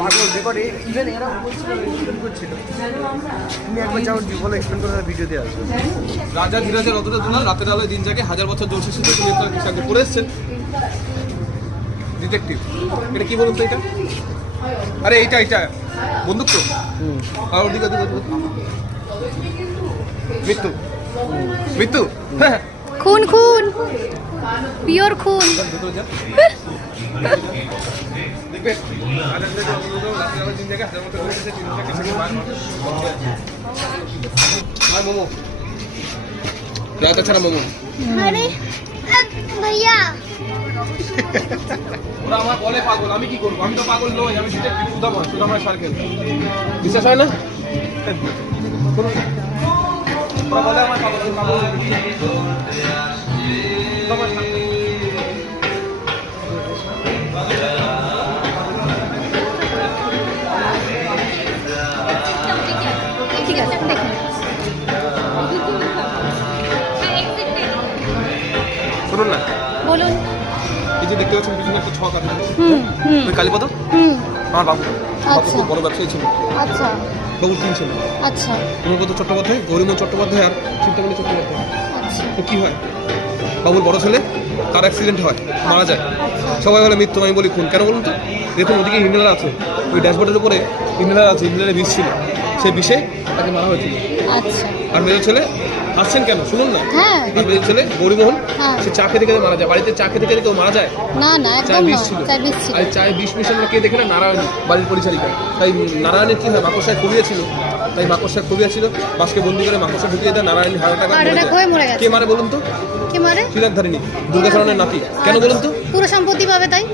পাগল রেকর্ডে ইভেন এরা বলছিল এক্সপ্লেন করছিল। তুমি একবার যাও বলো এক্সপ্লেন করে ভিডিওতে আসো। রাজা ধীরাজের অতটা দুলাল রাতের আলোয় দিন জাগে, 1000 বছর জোর শিশুতে তুমি একটা চাকরি করে এসছেন ডিটেকটিভ। এটা কি বলুন তো এটা? আরে এইটা বন্দুক তো। আর ওদিকে মৃত্যু মৃত্যু হ্যাঁ খুন খুন পিওর খুন। দেখবে রাজা ধীরাজের দিন জাগে 1000 বছর জোর শিশুতে মোমো রাজা ছাড়া মোমো। আরে ভাইয়া ওরা আমার বলে পাগল, আমি কি করবো? আমি তো পাগল নই, আমি ডিটেকটিভ সুদাময় সার্কেল। বিশ্বাস হয় না? ওরা বলে আমার পাগল, আমি পাগল। সুদাময় সার্কেল। ঠিক আছে দেখুন। শুনুন না, বলুন। এই যে দেখতে পাচ্ছেন পিছনে একটা ছক আছে, ওই কালীপদ আমার বাবু। বাবু আচ্ছা খুব বড় ব্যবসায়ী ছিল। আচ্ছা বাবুর 3 ছেলে, আচ্ছা অনুব্রত চট্টোপাধ্যায়, গৌরীমোহন চট্টোপাধ্যায় আর চিন্তামণি চট্টোপাধ্যায়। আচ্ছা তো কি হয়, বাবুর বড় ছেলে কার অ্যাক্সিডেন্ট হয়, মারা যায়। সবাই বলে মৃত্যু, আমি বলি খুন। কেন বলুন তো? দেখুন ওদিকে ইনহেলার আছে, ওই ড্যাশবোর্ডের উপরে ইনহেলার আছে, ইনহেলারে বিষ ছিল, সেই বিষে তাকে মারা হয়েছিল। আচ্ছা আর মেজো ছেলে আসছেন কেন শুনুন না, হ্যাঁ এই মেজো ছেলে গৌরীমোহন, হ্যাঁ। সে চা খেতে খেতে মারা যায়। বাড়িতে চা খেতে খেতে কেউ মারা যায়? না না চায় একদম বিষ না, ছিল, চাই বিষ ছিল। আর চায় বিষ মিশানো কে দেখে না? নারায়ণী, বাড়ির পরিচারিকা। তাই নারায়ণের কি হয়, মাকড়সায় কবিয়া ছিল, তাই মাকড়সায় কবিয়া ছিল, বাসকে বন্দি করে মাকড়সা ঢুকিয়ে দেয়, নারায়ণী হার্ট হার্ট হয়ে মরে অ্যাটাক। গেছে। কে মারে বলুন তো? কি মারে? চিরাগধারিণী, দুর্গাচরণের নাতি। কেন বলুন তো? পুরো সম্পত্তি পাবে তাই।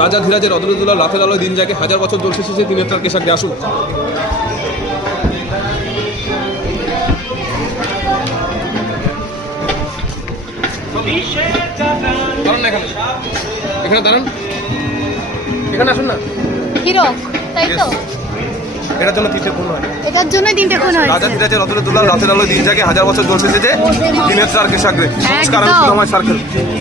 রাজা ধীরাজের অদলদুলাল রাতের আলোয় দিন জাগে, 1000 বছর জোর শেষে দিনের তার কেশাকে আসুক। দাঁড়ান না, এখানে দাঁড়ান, এখানে আসুন না। হিরো তাই তো। এটার জন্য 3টে খুন হয়। এটার জন্যই তিনটে খুন হয়েছে। রাজা ধীরাজের অদলদুলাল রাতের আলোয় দিন জাগে, 1000 বছর জোর শেষে দিনের তার কেশাগ্রে। সংস্কার একদম। সুদাময় সার্কেল।